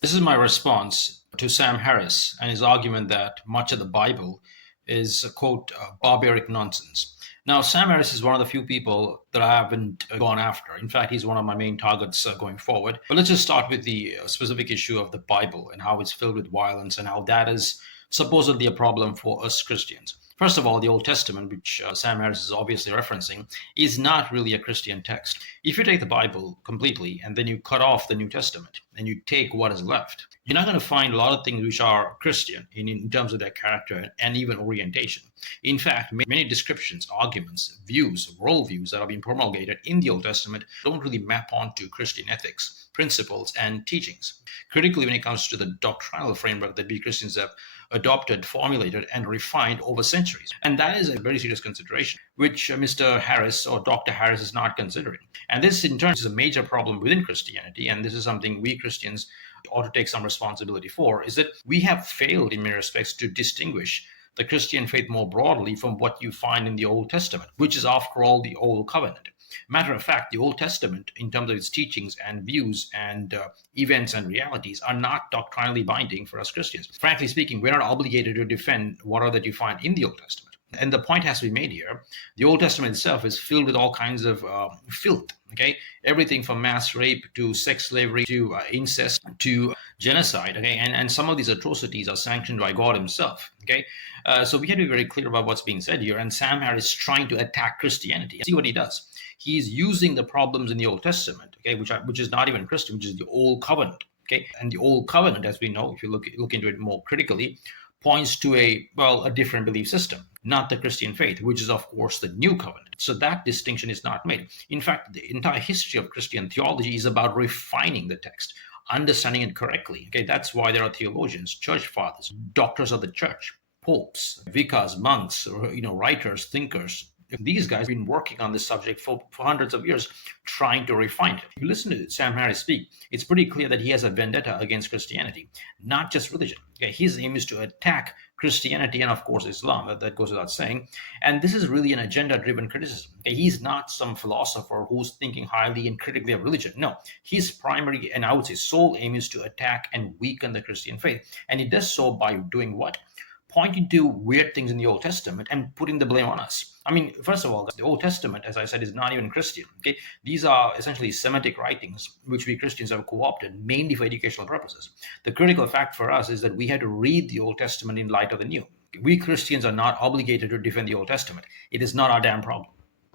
This is my response to Sam Harris and his argument that much of the Bible is, quote, barbaric nonsense. Now, Sam Harris is one of the few people that I haven't gone after. In fact, he's one of my main targets going forward. But let's just start with the specific issue of the Bible and how it's filled with violence and how that is supposedly a problem for us Christians. First of all, the Old Testament, which Sam Harris is obviously referencing, is not really a Christian text. If you take the Bible completely and then you cut off the New Testament and you take what is left, you're not going to find a lot of things which are Christian in terms of their character and even orientation. In fact, many descriptions, arguments, views, worldviews that have been promulgated in the Old Testament don't really map onto Christian ethics, principles, and teachings. Critically, when it comes to the doctrinal framework that we Christians have adopted, formulated, and refined over centuries. And that is a very serious consideration, which Mr. Harris or Dr. Harris is not considering. And this, in turn, is a major problem within Christianity. And this is something we Christians ought to take some responsibility for, is that we have failed in many respects to distinguish the Christian faith more broadly from what you find in the Old Testament, which is, after all, the Old Covenant. Matter of fact, the Old Testament, in terms of its teachings and views and events and realities, are not doctrinally binding for us Christians. Frankly speaking, we're not obligated to defend whatever that you find in the Old Testament. And the point has to be made here. The Old Testament itself is filled with all kinds of filth, okay? Everything from mass rape to sex slavery to incest to genocide, okay? And some of these atrocities are sanctioned by God himself, okay? So we have to be very clear about what's being said here. And Sam Harris is trying to attack Christianity. See what he does. He's using the problems in the Old Testament, okay, which is not even Christian, which is the Old Covenant, okay? And the Old Covenant, as we know, if you look into it more critically, points to a different belief system, not the Christian faith, which is, of course, the New Covenant. So that distinction is not made. In fact, the entire history of Christian theology is about refining the text, understanding it correctly. Okay, that's why there are theologians, church fathers, doctors of the church, popes, vicars, monks, writers, thinkers. These guys have been working on this subject for hundreds of years, trying to refine it. If you listen to Sam Harris speak, it's pretty clear that he has a vendetta against Christianity, not just religion. Okay, his aim is to attack Christianity and, of course, Islam. That goes without saying. And this is really an agenda-driven criticism. Okay, he's not some philosopher who's thinking highly and critically of religion. No, his primary, and I would say sole aim, is to attack and weaken the Christian faith. And he does so by doing what? Pointing to weird things in the Old Testament and putting the blame on us. I mean, first of all, the Old Testament, as I said, is not even Christian. Okay, these are essentially Semitic writings, which we Christians have co-opted mainly for educational purposes. The critical fact for us is that we had to read the Old Testament in light of the New. We Christians are not obligated to defend the Old Testament. It is not our damn problem.